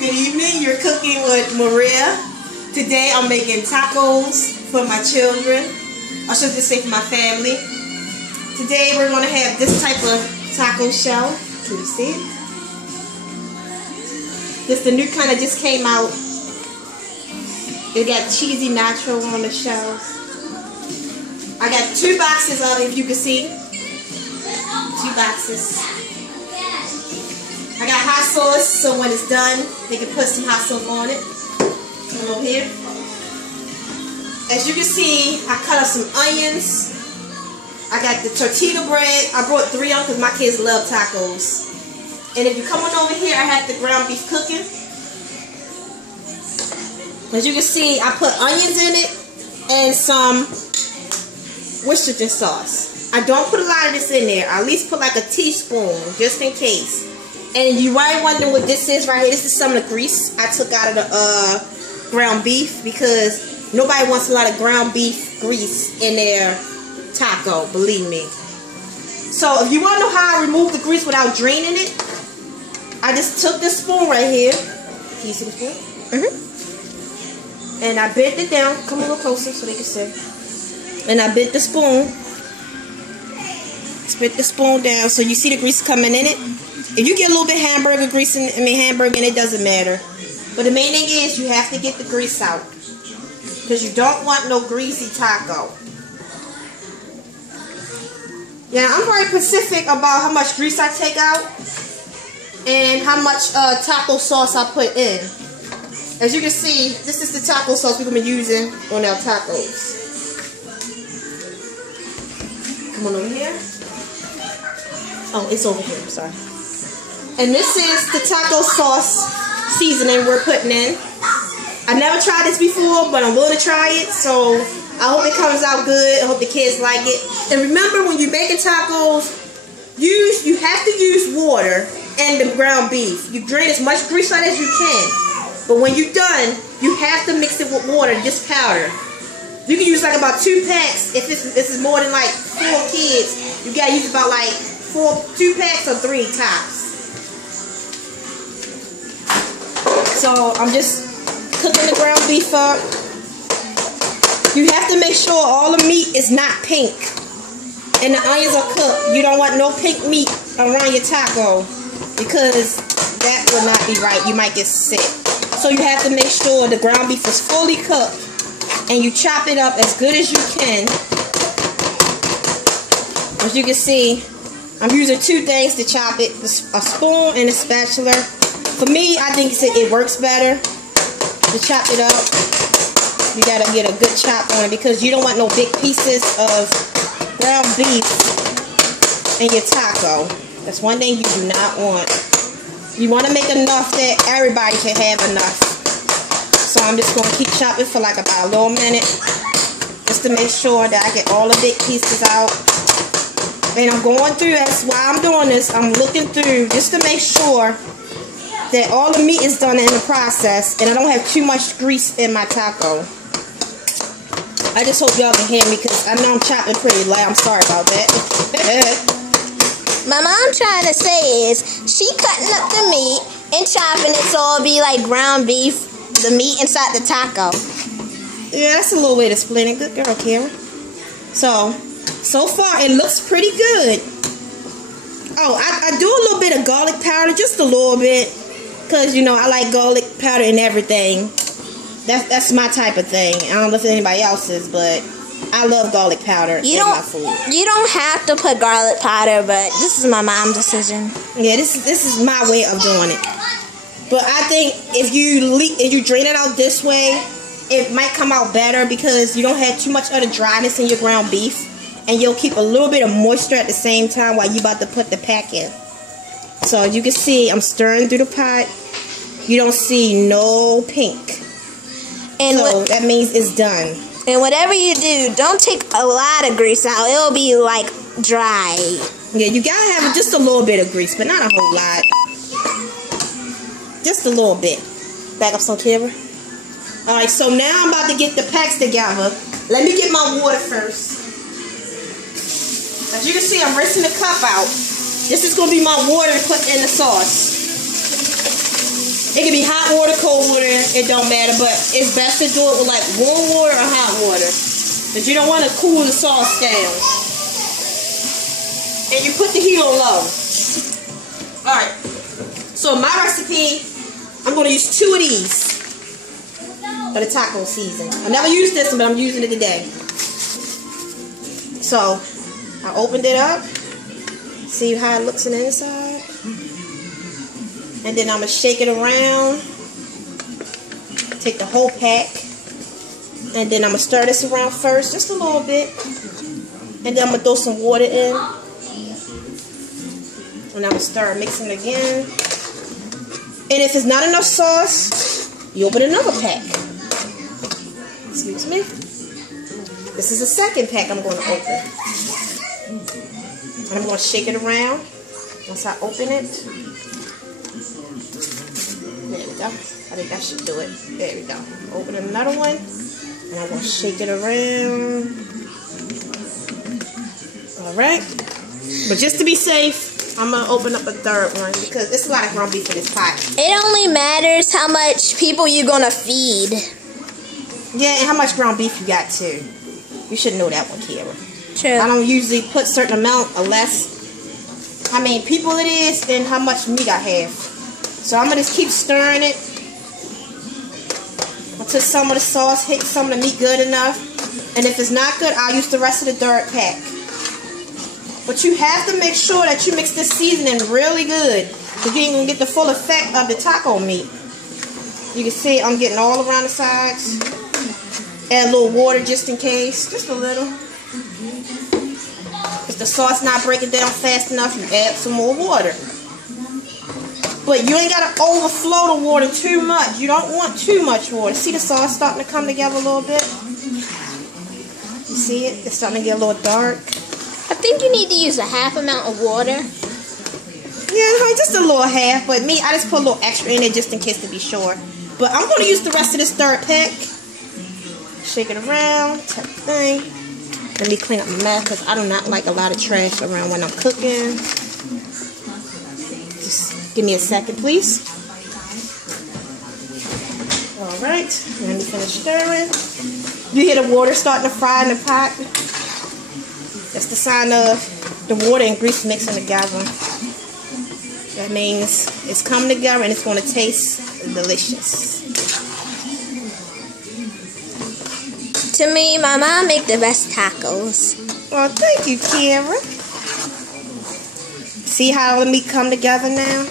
Good evening, you're cooking with Maria. Today I'm making tacos for my children. I should just say for my family. Today we're going to have this type of taco shell. Can you see it? This is the new kind that just came out. It got cheesy nacho on the shells. I got 2 boxes of it, if you can see. 2 boxes. I got hot sauce, so when it's done, they can put some hot sauce on it. Come over here. As you can see, I cut up some onions. I got the tortilla bread. I brought 3 of them because my kids love tacos. And if you come on over here, I have the ground beef cooking. As you can see, I put onions in it and some Worcestershire sauce. I don't put a lot of this in there. I at least put like a teaspoon, just in case. And you might wonder what this is right here. This is some of the grease I took out of the ground beef because nobody wants a lot of ground beef grease in their taco, believe me. So if you want to know how I remove the grease without draining it, I just took this spoon right here. Can you see the spoon? And I bent it down. Come a little closer so they can see. And I bent the spoon. Spit the spoon down so you see the grease coming in it. If you get a little bit hamburger grease in, hamburger in it, doesn't matter. But the main thing is you have to get the grease out. Because you don't want no greasy taco. Yeah, I'm very specific about how much grease I take out. And how much taco sauce I put in. As you can see, this is the taco sauce we're going to be using on our tacos. Come on over here. Oh, it's over here. I'm sorry. And this is the taco sauce seasoning we're putting in. I never tried this before, but I'm willing to try it. So I hope it comes out good. I hope the kids like it. And remember, when you're making tacos, you have to use water and the ground beef. You drain as much grease out as you can. But when you're done, you have to mix it with water, just powder. You can use like about 2 packs. If this is more than like 4 kids, you gotta use about like 2 packs or 3 tops. So I'm just cooking the ground beef up. You have to make sure all the meat is not pink. And the onions are cooked. You don't want no pink meat around your taco because that will not be right. You might get sick. So you have to make sure the ground beef is fully cooked. And you chop it up as good as you can. As you can see, I'm using 2 things to chop it. A spoon and a spatula. For me, I think it works better to chop it up. You gotta get a good chop on it because you don't want no big pieces of ground beef in your taco. That's one thing you do not want. You want to make enough that everybody can have enough. So I'm just going to keep chopping for like about a little minute just to make sure that I get all the big pieces out. And I'm going through, that's why I'm doing this, I'm looking through just to make sure that all the meat is done in the process and I don't have too much grease in my taco. I just hope y'all can hear me because I know I'm chopping pretty loud. I'm sorry about that. My mom trying to say is she cutting up the meat and chopping it so it'll be like ground beef, the meat inside the taco. Yeah, that's a little way to explain it. Good girl, Karen. So far it looks pretty good. Oh, I do a little bit of garlic powder, just a little bit. Because, you know, I like garlic powder and everything. That's my type of thing. I don't know if anybody else's, but I love garlic powder in my food. You don't have to put garlic powder, but this is my mom's decision. Yeah, this is my way of doing it. But I think if you drain it out this way, it might come out better because you don't have too much of the dryness in your ground beef. And you'll keep a little bit of moisture at the same time while you're about to put the pack in. So as you can see, I'm stirring through the pot. You don't see no pink. And so that means it's done. And whatever you do, don't take a lot of grease out. It'll be like dry. Yeah, you gotta have just a little bit of grease, but not a whole lot. Just a little bit. Back up some camera. Alright, so now I'm about to get the packs together. Let me get my water first. As you can see, I'm rinsing the cup out. This is going to be my water to put in the sauce. It can be hot water, cold water, it don't matter, but it's best to do it with like warm water or hot water. Because you don't want to cool the sauce down. And you put the heat on low. Alright. So my recipe, I'm going to use 2 of these for the taco season. I never used this one, but I'm using it today. So, I opened it up. See how it looks on the inside. And then I'm going to shake it around. Take the whole pack. And then I'm going to stir this around first, just a little bit. And then I'm going to throw some water in. And I'm going to start mixing it again. And if it's not enough sauce, you open another pack. Excuse me. This is the second pack I'm going to open. And I'm going to shake it around once I open it. There we go. I think that should do it. There we go. Open another one. And I'm going to shake it around. Alright. But just to be safe, I'm going to open up a third one because it's a lot of ground beef in this pot. It only matters how much people you're going to feed. Yeah, and how much ground beef you got too. You should know that one, Kira. True. I don't usually put certain amount unless how many people it is and how much meat I have. So I'm going to just keep stirring it until some of the sauce hits some of the meat good enough. And if it's not good, I'll use the rest of the third pack. But you have to make sure that you mix this seasoning really good, because you ain't going to get the full effect of the taco meat. You can see I'm getting all around the sides. Add a little water just in case. Just a little. If the sauce not breaking down fast enough, you add some more water. But you ain't got to overflow the water too much. You don't want too much water. See the sauce starting to come together a little bit? You see it? It's starting to get a little dark. I think you need to use a half amount of water. Yeah, just a little half. But me, I just put a little extra in it just in case to be sure. But I'm going to use the rest of this third pack. Shake it around. Type of thing. Let me clean up my mess because I do not like a lot of trash around when I'm cooking. Just give me a second, please. Alright. Let me finish stirring. You hear the water starting to fry in the pot? That's the sign of the water and grease mixing together. That means it's coming together and it's going to taste delicious. To me, my mom make the best tacos. Well, thank you, Kira. See how the meat come together now?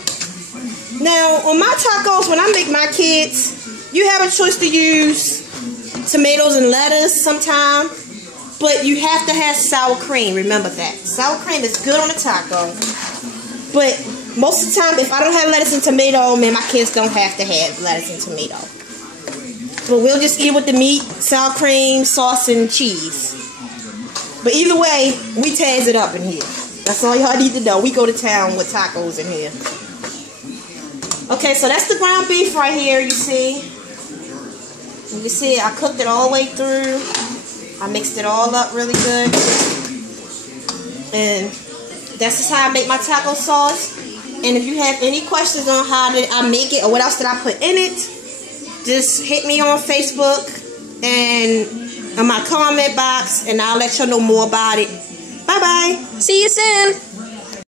Now, on my tacos, when I make my kids, you have a choice to use tomatoes and lettuce sometime. But you have to have sour cream. Remember that. Sour cream is good on a taco. But most of the time, if I don't have lettuce and tomato, man, my kids don't have to have lettuce and tomato. But we'll just eat it with the meat, sour cream, sauce, and cheese. But either way, we taz it up in here. That's all y'all need to know. We go to town with tacos in here. Okay, so that's the ground beef right here, you see. You can see I cooked it all the way through. I mixed it all up really good. And that's just how I make my taco sauce. And if you have any questions on how did I make it or what else did I put in it, just hit me on Facebook and in my comment box and I'll let you know more about it. Bye-bye. See you soon.